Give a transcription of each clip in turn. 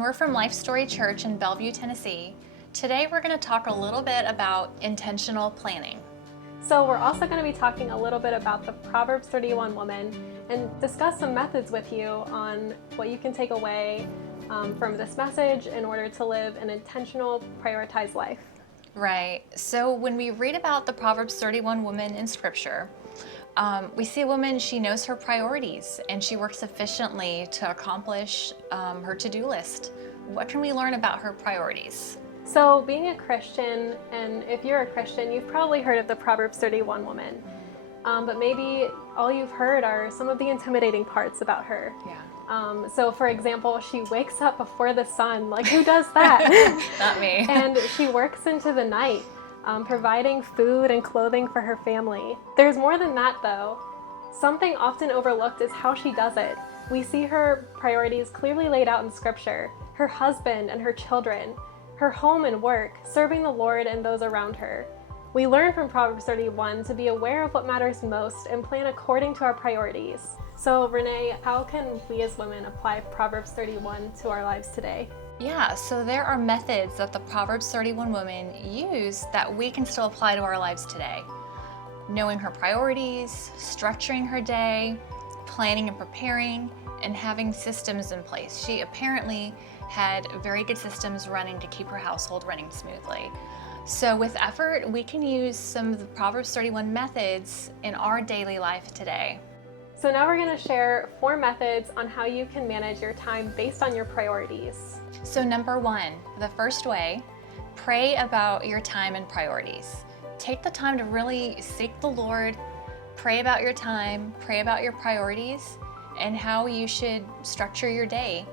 and we're from LifeStory Church in Bellevue, Tennessee. Today we're going to talk a little bit about intentional planning. So we're also going to be talking a little bit about the Proverbs 31 woman and discuss some methods with you on what you can take away from this message in order to live an intentional, prioritized life. Right. So when we read about the Proverbs 31 woman in Scripture, we see a woman, she knows her priorities and she works efficiently to accomplish her to-do list. What can we learn about her priorities? So being a Christian, and if you're a Christian, you've probably heard of the Proverbs 31 woman. But maybe all you've heard are some of the intimidating parts about her. Yeah. So for example, she wakes up before the sun. Like, who does that? Not me. And she works into the night, providing food and clothing for her family. There's more than that though. Something often overlooked is how she does it. We see her priorities clearly laid out in Scripture: her husband and her children, her home and work, serving the Lord and those around her. We learn from Proverbs 31 to be aware of what matters most and plan according to our priorities. So Renee, how can we as women apply Proverbs 31 to our lives today? Yeah, so there are methods that the Proverbs 31 woman used that we can still apply to our lives today. Knowing her priorities, structuring her day, planning and preparing, and having systems in place. She apparently had very good systems running to keep her household running smoothly. So with effort, we can use some of the Proverbs 31 methods in our daily life today. So now we're going to share 4 methods on how you can manage your time based on your priorities. So number 1, the first way, pray about your time and priorities. Take the time to really seek the Lord, pray about your time, pray about your priorities, and how you should structure your day.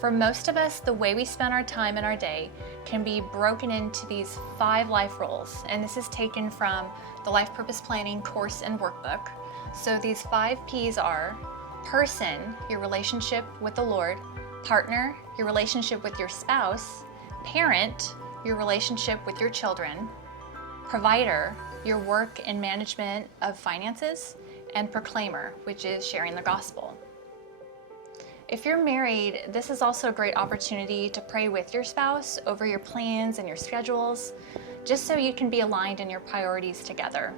For most of us, the way we spend our time in our day can be broken into these 5 life roles, and this is taken from the Life Purpose Planning course and workbook. So these 5 P's are: person, your relationship with the Lord; partner, your relationship with your spouse; parent, your relationship with your children; provider, your work and management of finances; and proclaimer, which is sharing the gospel. If you're married, this is also a great opportunity to pray with your spouse over your plans and your schedules, just so you can be aligned in your priorities together.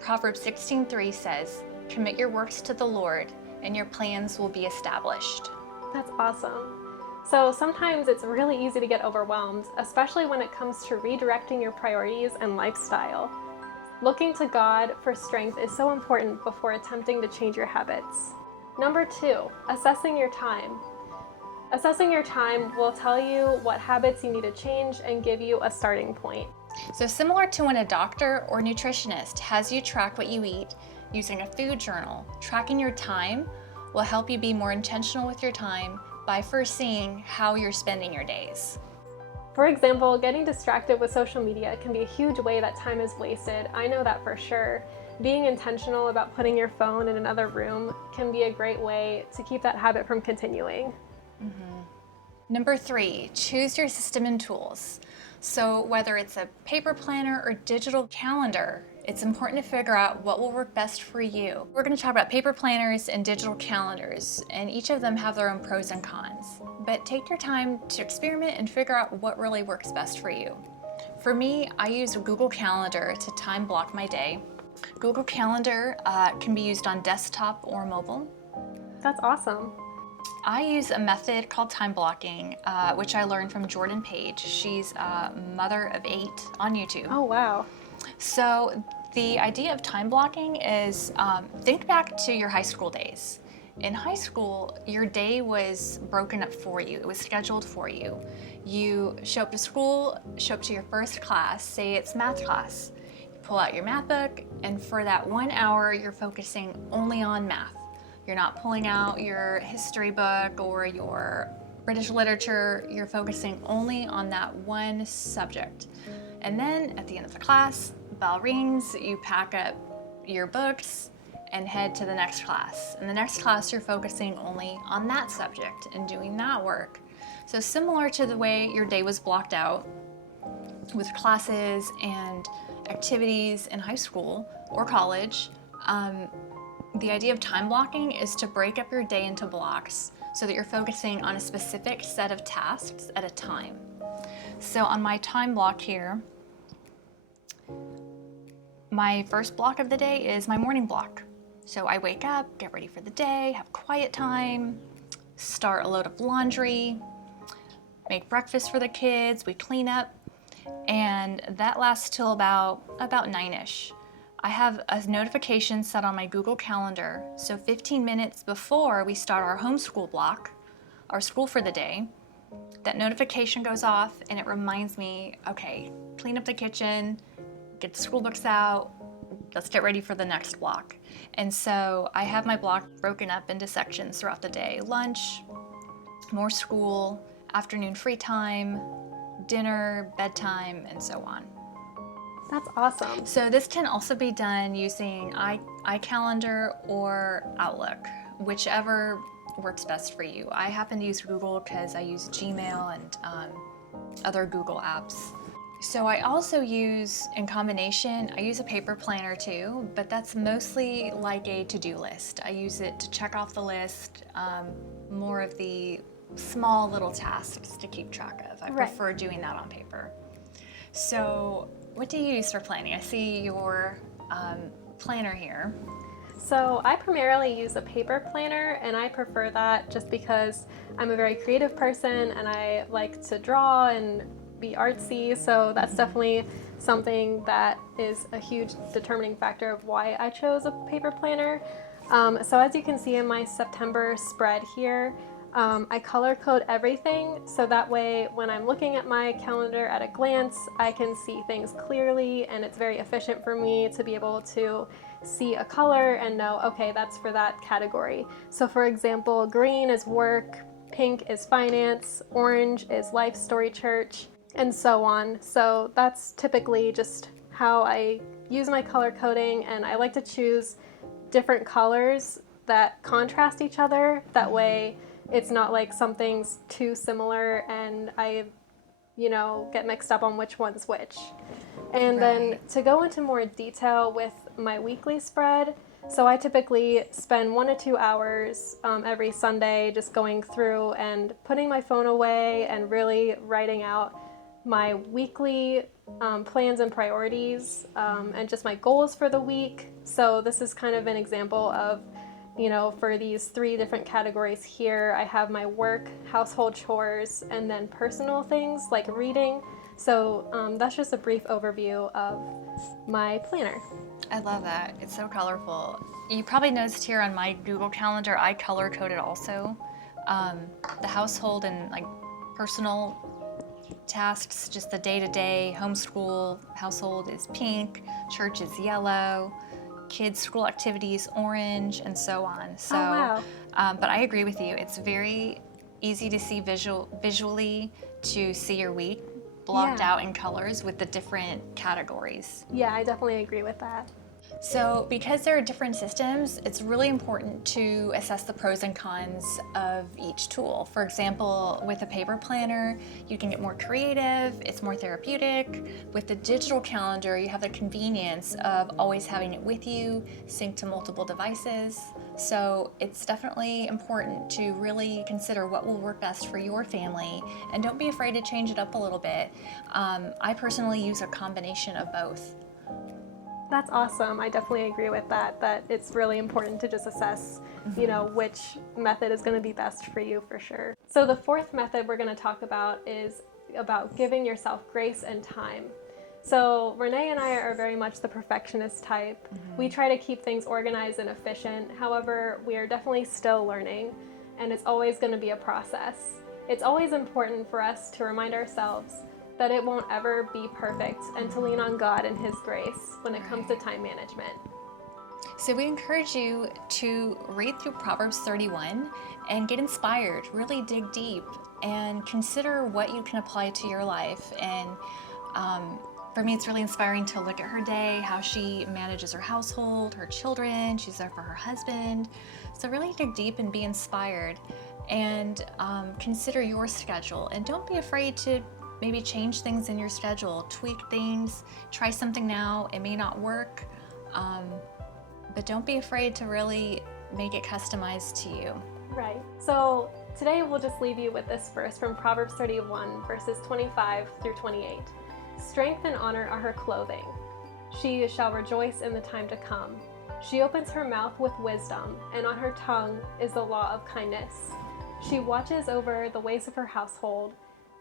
Proverbs 16:3 says, "Commit your works to the Lord, and your plans will be established." That's awesome. So sometimes it's really easy to get overwhelmed, especially when it comes to redirecting your priorities and lifestyle. Looking to God for strength is so important before attempting to change your habits. Number 2, assessing your time. Assessing your time will tell you what habits you need to change and give you a starting point. So similar to when a doctor or nutritionist has you track what you eat using a food journal, tracking your time will help you be more intentional with your time by first seeing how you're spending your days. For example, getting distracted with social media can be a huge way that time is wasted. I know that for sure. Being intentional about putting your phone in another room can be a great way to keep that habit from continuing. Number 3, choose your system and tools. So whether it's a paper planner or digital calendar, it's important to figure out what will work best for you. We're going to talk about paper planners and digital calendars, and each of them have their own pros and cons. But take your time to experiment and figure out what really works best for you. For me, I use Google Calendar to time block my day. Google Calendar can be used on desktop or mobile. That's awesome. I use a method called time blocking, which I learned from Jordan Page. She's a mother of 8 on YouTube. Oh, wow. So the idea of time blocking is, think back to your high school days. In high school, your day was broken up for you. It was scheduled for you. You show up to school, show up to your first class, say it's math class. You pull out your math book, and for that 1 hour, you're focusing only on math. You're not pulling out your history book or your British literature. You're focusing only on that one subject. And then at the end of the class, bell rings, you pack up your books and head to the next class. In the next class, you're focusing only on that subject and doing that work. So similar to the way your day was blocked out with classes and activities in high school or college, the idea of time blocking is to break up your day into blocks so that you're focusing on a specific set of tasks at a time. So on my time block here, my first block of the day is my morning block. So I wake up, get ready for the day, have quiet time, start a load of laundry, make breakfast for the kids, we clean up, and that lasts till about 9ish. I have a notification set on my Google Calendar, so 15 minutes before we start our homeschool block, our school for the day, that notification goes off and it reminds me, okay, clean up the kitchen, get the school books out, let's get ready for the next block. And so I have my block broken up into sections throughout the day: lunch, more school, afternoon free time, dinner, bedtime, and so on. That's awesome. So this can also be done using iCalendar or Outlook, whichever works best for you. I happen to use Google because I use Gmail and other Google apps. So I also use, in combination, I use a paper planner too, but that's mostly like a to-do list. I use it to check off the list, more of the small little tasks to keep track of. I prefer doing that on paper. So what do you use for planning? I see your planner here. So I primarily use a paper planner, and I prefer that just because I'm a very creative person and I like to draw and be artsy, so that's definitely something that is a huge determining factor of why I chose a paper planner. So as you can see in my September spread here, I color code everything, so that way when I'm looking at my calendar at a glance, I can see things clearly, and it's very efficient for me to be able to see a color and know, okay, that's for that category. So for example, green is work, pink is finance, orange is LifeStory Church, and so on. So that's typically just how I use my color coding, and I like to choose different colors that contrast each other. That way it's not like something's too similar and I, get mixed up on which one's which. And then to go into more detail with my weekly spread, so I typically spend 1 to 2 hours every Sunday just going through and putting my phone away and really writing out my weekly plans and priorities, and just my goals for the week. So this is kind of an example of, for these 3 different categories here, I have my work, household chores, and then personal things like reading. So that's just a brief overview of my planner. I love that. It's so colorful. You probably noticed here on my Google Calendar, I color coded also. The household and personal tasks, just the day-to-day homeschool household is pink, church is yellow, kids' school activities orange, and so on. So, but I agree with you. It's very easy to see visually to see your week blocked out in colors with the different categories. Yeah, I definitely agree with that. So because there are different systems, it's really important to assess the pros and cons of each tool. For example, with a paper planner, you can get more creative, it's more therapeutic. With the digital calendar, you have the convenience of always having it with you, synced to multiple devices. So it's definitely important to really consider what will work best for your family, and don't be afraid to change it up a little bit. I personally use a combination of both. That's awesome. I definitely agree with that it's really important to just assess, which method is going to be best for you for sure. So the 4th method we're going to talk about is about giving yourself grace and time. So Ranay and I are very much the perfectionist type. We try to keep things organized and efficient. However, we are definitely still learning, and it's always going to be a process. It's always important for us to remind ourselves that it won't ever be perfect, and to lean on God and His grace when it comes to time management. So we encourage you to read through Proverbs 31 and get inspired, really dig deep, and consider what you can apply to your life. And for me, it's really inspiring to look at her day, how she manages her household, her children, she's there for her husband. So really dig deep and be inspired, and consider your schedule. And don't be afraid to maybe change things in your schedule, tweak things, try something now. It may not work, but don't be afraid to really make it customized to you. Right. So Today we'll just leave you with this verse from Proverbs 31, verses 25 through 28. Strength and honor are her clothing. She shall rejoice in the time to come. She opens her mouth with wisdom, and on her tongue is the law of kindness. She watches over the ways of her household,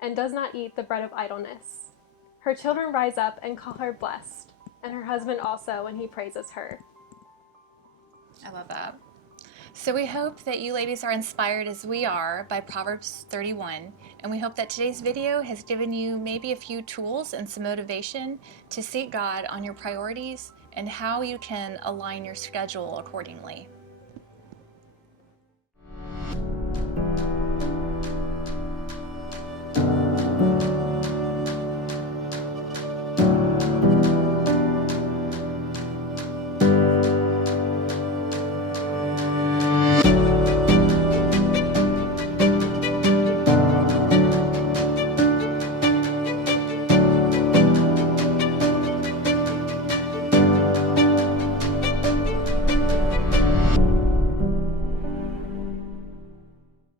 and does not eat the bread of idleness. Her children rise up and call her blessed, and her husband also, and he praises her. I love that. So we hope that you ladies are inspired as we are by Proverbs 31, and we hope that today's video has given you maybe a few tools and some motivation to seek God on your priorities and how you can align your schedule accordingly.